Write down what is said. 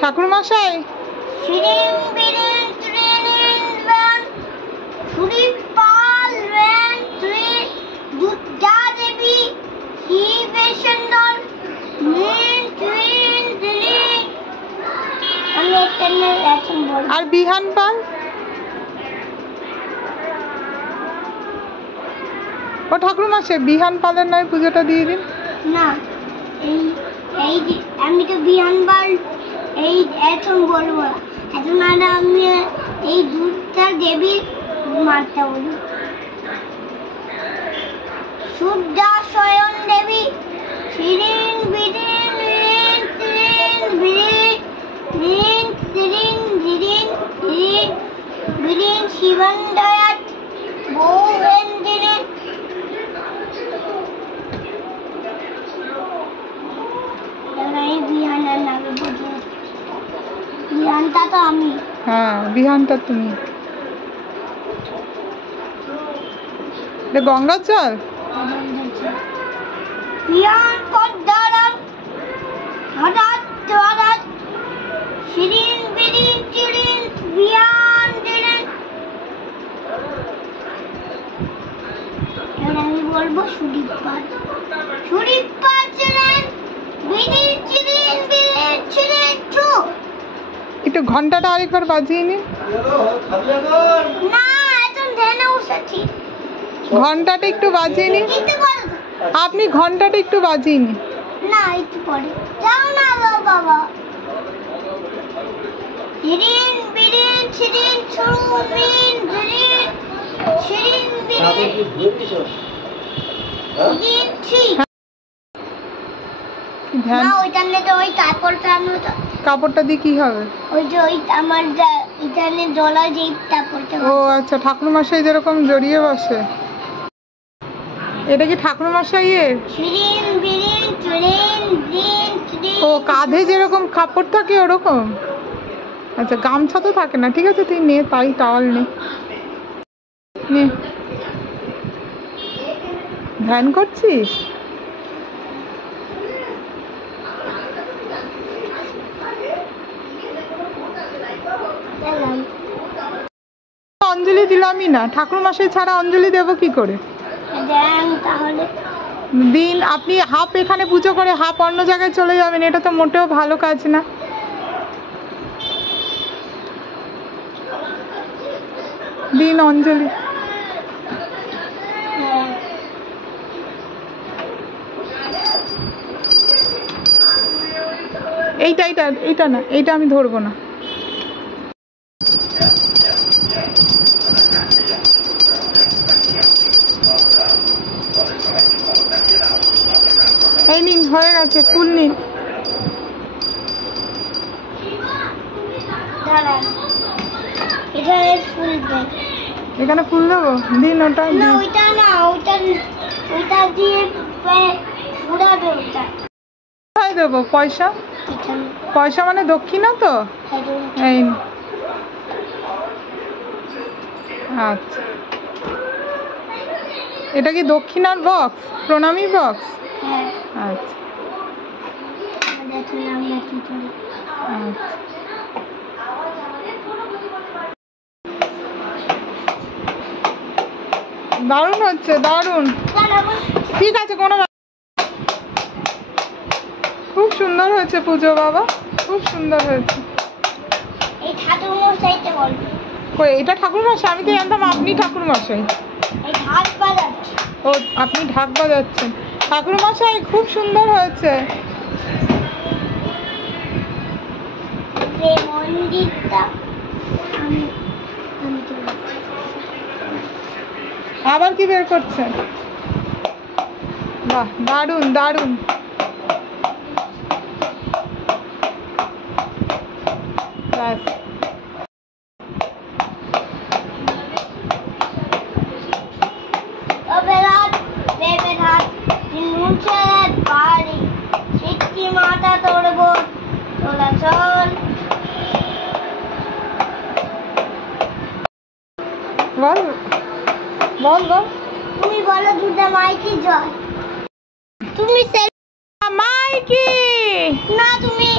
ঠাকুর মশাই আর বিহান পাল ও ঠাকুর মশাই বিহান পালের নয় পুজোটা দিয়ে দিন না। এই আমি তো বিহান পাল এই এখন বলবো এখন আমি এই দুধটা দেবী মারতে বলি সুব্দা শয়ন দেবী শিরিন বিরিন রিন তিরিন বিরিন রিন তিরিন বিরিন রিন বিরিন শিবন দয়াত বৌরেন দিনে এই বিহানের নামে বুঝি বিহানটা তো আমি হ্যাঁ বিহানটা তুমি গঙ্গার জল বিহান পদ্মারাম হঠাৎ হঠাৎ শিরিন বিরিন চিরিন বিহান দিলেন এবার আমি বলবো সুদীপ পাল ছিলেন বিরিন চিরিন বিরিন চিরিন চু একটু ঘন্টাটা আরেকবার বাজিয়ে নিন না এখন ধ্যানে বসেছি ঘন্টাটা একটু বাজিয়ে নিন আপনি ঘন্টাটা একটু বাজিয়ে নিন না একটু পরে যাও না বাবা শিরিন বিরিন চিরিন চু মিন বিরিন শিরিন বিরিন বিরিন চি ধ্যান না ওইটা নিয়ে তো ওই কাপড়টা আনো তো কাপড়টা দিয়ে কি হবে ওই যে ওই আমার এখানে ডলার যে কাপড়টা ও আচ্ছা ঠাকুর মশাই যেরকম জড়িয়ে বসে এটা কি ঠাকুর মশাইয়ের শিরিন বিরিন চিরিন বিরিন চিরিন ও কাঁধে যেরকম কাপড় থাকে ওরকম আচ্ছা গামছা তো থাকে না ঠিক আছে তুই নে তাই টাওয়াল নে ধ্যান করছিস অঞ্জলি দিলামই না ঠাকুর মশাই ছাড়া অঞ্জলি দেব কি করে দেন তাহলে দিন আপনি হাফ এখানে পুজো করে হাফ অন্য জায়গায় চলে যাবেন এটা তো মোটেও ভালো কাজ না দিন অঞ্জলি এইটা না এইটা আমি ধরবো না এই নিন হয়ে গেছে ফুল নিন এখানে ফুল দেবো দিন ওটা না ওইটা না ওইটা দিয়ে ঘুরাবে ওটা কোথায় দেবো পয়সা পয়সা মানে দক্ষিণা তো এই আচ্ছা এটা কি দক্ষিণার বক্স প্রণামী বক্স আচ্ছা দারুণ হচ্ছে দারুণ ঠিক আছে কোনো খুব সুন্দর হয়েছে পুজো বাবা খুব সুন্দর হয়েছে এটা ঠাকুর মশাই আমি তো জানতাম আপনি ঠাকুর মশাই ও আপনি ঢাক বাজাচ্ছেন ঠাকুর মশাই খুব সুন্দর হয়েছে আবার কি বের করছেন বাহ দারুণ দারুণ ব্যাস মাথা তোড়বো তোলা চল বল বল বল। তুমি বলো দুর্গা মাইকি জয়। তুমি মাইকি। না তুমি